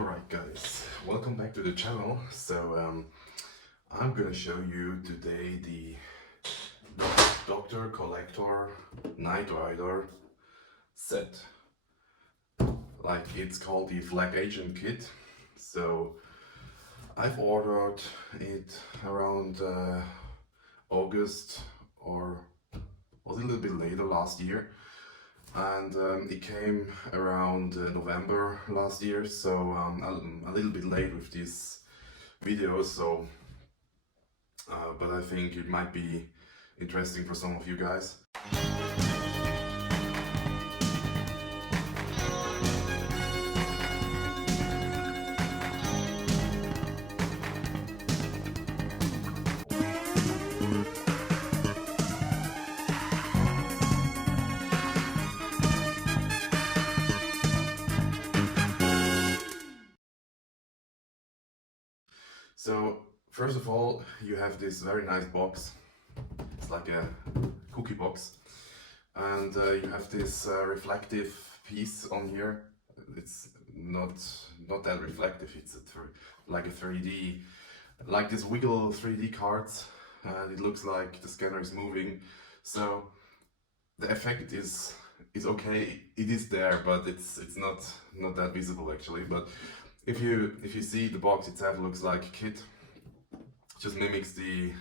Alright guys, welcome back to the channel. So I'm gonna show you today the Doctor Collector Knight Rider set. Like, it's called the Flag Agent Kit. So I've ordered it around August, or was a little bit later last year, and it came around November last year, so I'm a little bit late with this video, so but I think it might be interesting for some of you guys. So first of all, you have this very nice box. It's like a cookie box, and you have this reflective piece on here. It's not that reflective. It's like a 3D, like this wiggle 3D cards, and it looks like the scanner is moving. So the effect is okay. It is there, but it's not that visible actually. But if you see, the box itself looks like KITT. Just mimics the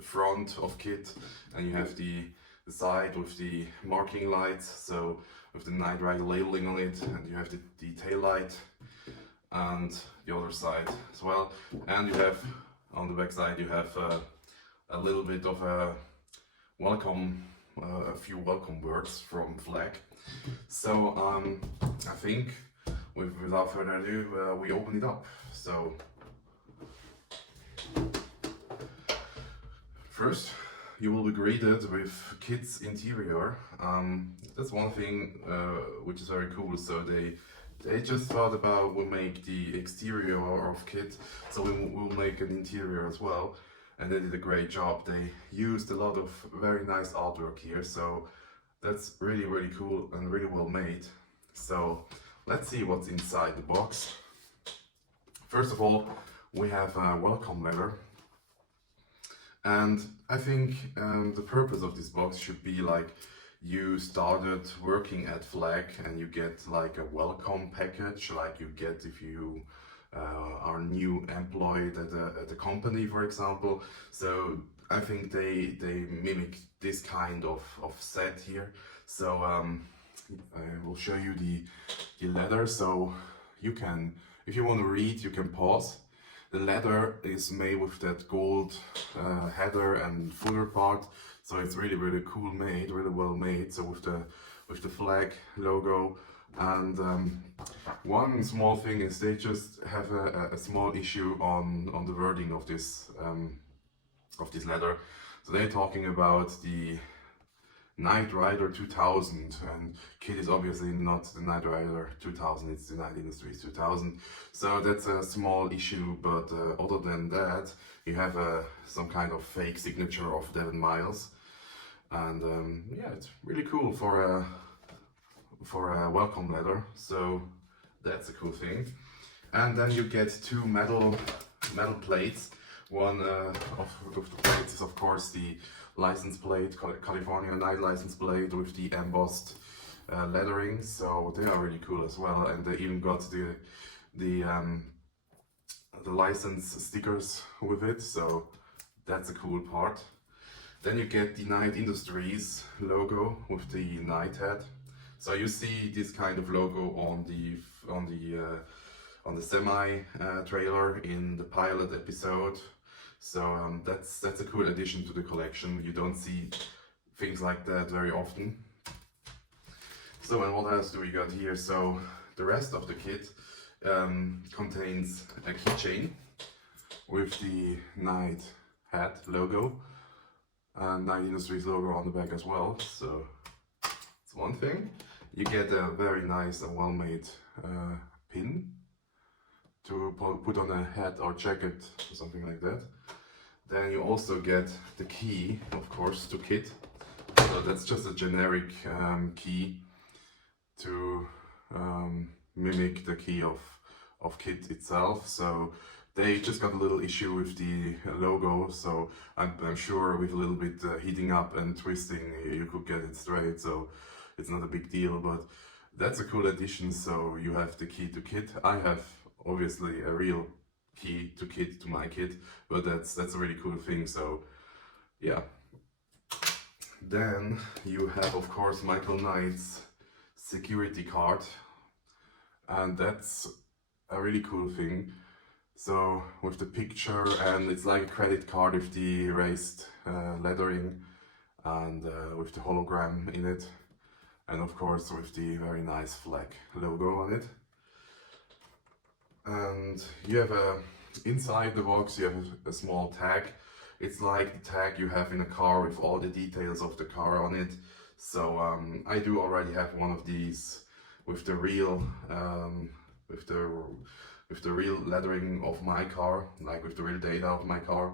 front of KITT, and you have the side with the marking lights, so with the Knight Rider labeling on it, and you have the tail light and the other side as well. And you have on the back side you have a little bit of a welcome, a few welcome words from Flag. So I think without further ado, we open it up. So first, you will be greeted with KITT's interior. That's one thing which is very cool. So they just thought about, we'll make the exterior of KITT, so we'll make an interior as well. And they did a great job. They used a lot of very nice artwork here, so that's really cool and really well made. So let's see what's inside the box. First of all, we have a welcome letter. And I think the purpose of this box should be like, you started working at Flag and you get like a welcome package, like you get if you are new employed at a company, for example. So I think they mimic this kind of set here. So I will show you the letter, so you can, if you want to read, you can pause. The leather is made with that gold header and footer part, so it's really cool made, really well made. So with the Flag logo, and one small thing is they just have a small issue on the wording of this letter. So they're talking about the Knight Rider 2000, and KITT is obviously not the Knight Rider 2000, it's the Knight Industries 2000. So that's a small issue, but other than that, you have some kind of fake signature of Devon Miles. And yeah, it's really cool for a welcome letter, so that's a cool thing. And then you get two metal plates. One of the plates is of course the license plate, California Knight license plate with the embossed lettering, so they are really cool as well. And they even got the license stickers with it, so that's a cool part. Then you get the Knight Industries logo with the Knight head. So you see this kind of logo on the semi trailer in the pilot episode. So that's a cool addition to the collection. You don't see things like that very often. So, and what else do we got here? So the rest of the kit contains a keychain with the Knight hat logo and Knight Industries logo on the back as well. So it's one thing. You get a very nice and well-made pin to put on a hat or jacket or something like that. Then you also get the key, of course, to KITT. So that's just a generic key to mimic the key of of KITT itself. So they just got a little issue with the logo, so I'm sure with a little bit heating up and twisting you could get it straight, so it's not a big deal, but that's a cool addition. So you have the key to KITT. I have obviously a real key to KITT, to my KITT, but that's a really cool thing, so yeah. Then you have, of course, Michael Knight's security card, and that's a really cool thing. So with the picture, and it's like a credit card with the raised lettering and with the hologram in it, and of course with the very nice flag logo on it. And you have inside the box you have a small tag. It's like the tag you have in a car with all the details of the car on it. So I do already have one of these with the real with the real lettering of my car, like with the real data of my car.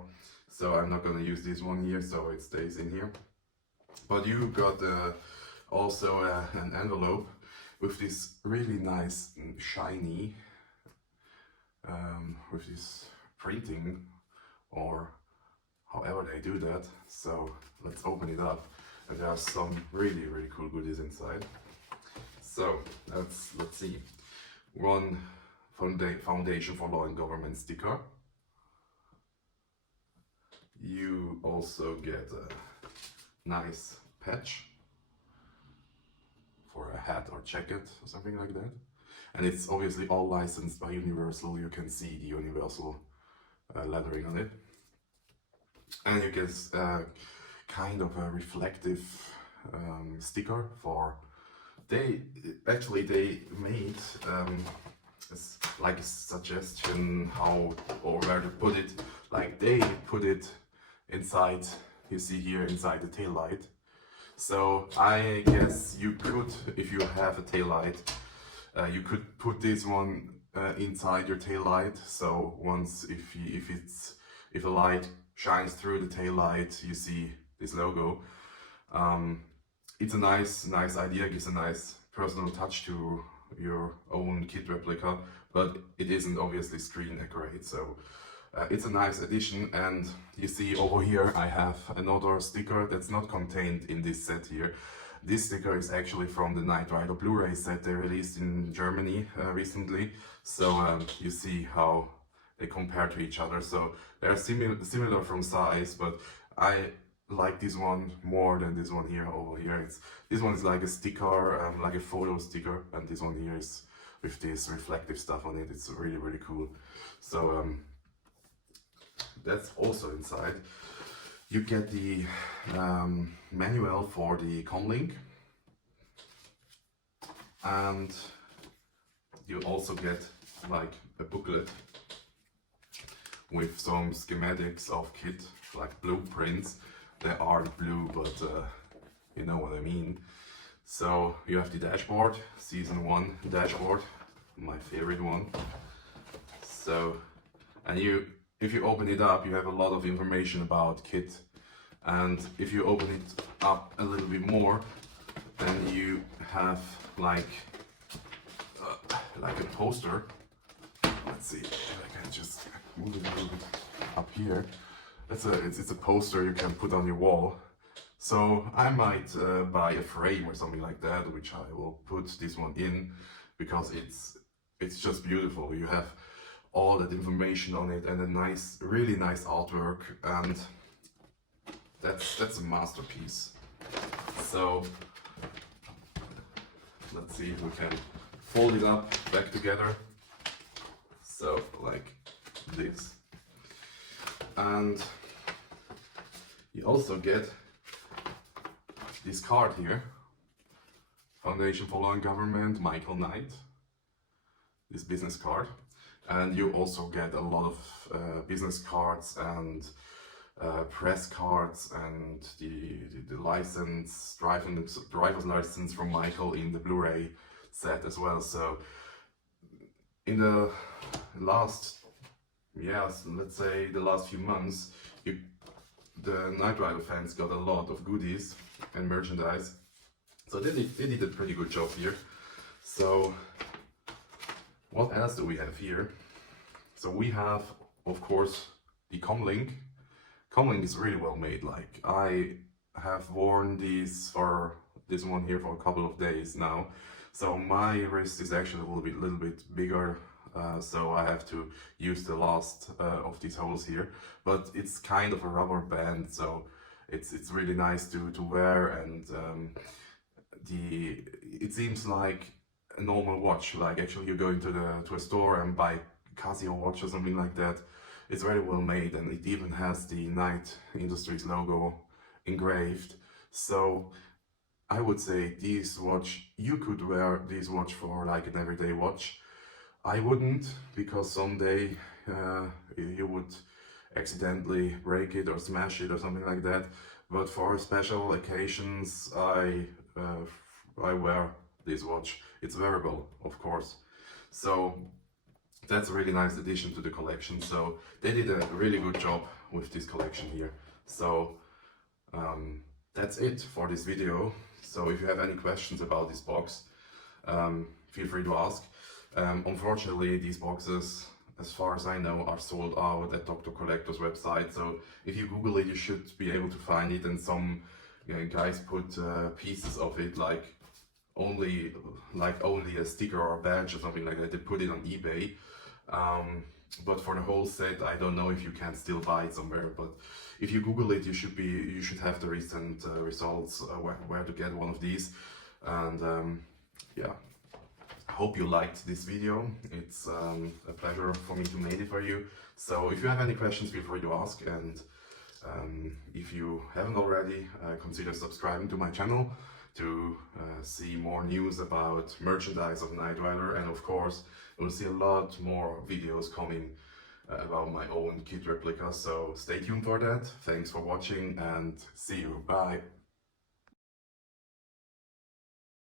So I'm not gonna use this one here, so it stays in here. But you got also an envelope with this really nice shiny, with this printing, or however they do that. So let's open it up, and there are some really cool goodies inside. So let's see. One Foundation for Law and Government sticker. You also get a nice patch for a hat or jacket or something like that. And it's obviously all licensed by Universal. You can see the Universal lettering on it. And you get kind of a reflective sticker for... They made like a suggestion how or where to put it. Like they put it inside, you see here, inside the tail light. So I guess you could, if you have a tail light, you could put this one inside your tail light. So once if a light shines through the tail light, you see this logo. It's a nice idea, gives a nice personal touch to your own KITT replica, but it isn't obviously screen accurate, so it's a nice addition. And you see over here I have another sticker that's not contained in this set here. This sticker is actually from the Knight Rider Blu-ray set they released in Germany recently, so you see how they compare to each other. So they're similar from size, but I like this one more than this one here over here. This one is like a sticker, like a photo sticker, and this one here is with this reflective stuff on it. It's really cool. So that's also inside. You get the manual for the comlink, and you also get like a booklet with some schematics of KITT, like blueprints. They aren't blue, but you know what I mean. So you have the dashboard, season 1 dashboard, my favorite one. So, and if you open it up, you have a lot of information about KITT. And if you open it up a little bit more, then you have like a poster. Let's see if I can just move it a little bit up here. It's a poster you can put on your wall. So I might buy a frame or something like that, which I will put this one in, because it's just beautiful. You have all that information on it and a really nice artwork, and that's a masterpiece. So let's see if we can fold it up back together. So like this. And you also get this card here, Foundation for Law and Government, Michael Knight, this business card. And you also get a lot of business cards and press cards and the license, driver's license from Michael in the Blu-ray set as well. So in the last, let's say the last few months, the Knight Rider fans got a lot of goodies and merchandise. So they did a pretty good job here. So What else do we have here? So we have, of course, the comlink. Comlink is really well made. Like, I have worn these for this one here for a couple of days now. So my wrist is actually a little bit bigger, so I have to use the last of these holes here. But it's kind of a rubber band, so it's really nice to wear, and it seems like a normal watch. Like, actually you go into to a store and buy Casio watch or something like that. It's very well made, and it even has the Knight Industries logo engraved. So I would say you could wear this watch for like an everyday watch. I wouldn't, because someday you would accidentally break it or smash it or something like that. But for special occasions, I wear this watch. It's wearable, of course. So that's a really nice addition to the collection. So they did a really good job with this collection here. So that's it for this video. So if you have any questions about this box, feel free to ask. Unfortunately, these boxes, as far as I know, are sold out at Dr. Collector's website. So if you Google it, you should be able to find it. And some guys put pieces of it, like only a sticker or a badge or something like that. They put it on eBay. But for the whole set, I don't know if you can still buy it somewhere. But if you Google it, you should have the recent results where to get one of these. And yeah. I hope you liked this video. It's a pleasure for me to make it for you. So if you have any questions, feel free to ask, and if you haven't already, consider subscribing to my channel to see more news about merchandise of Knight Rider, and of course you'll see a lot more videos coming about my own KITT replica. So stay tuned for that. Thanks for watching, and see you. Bye.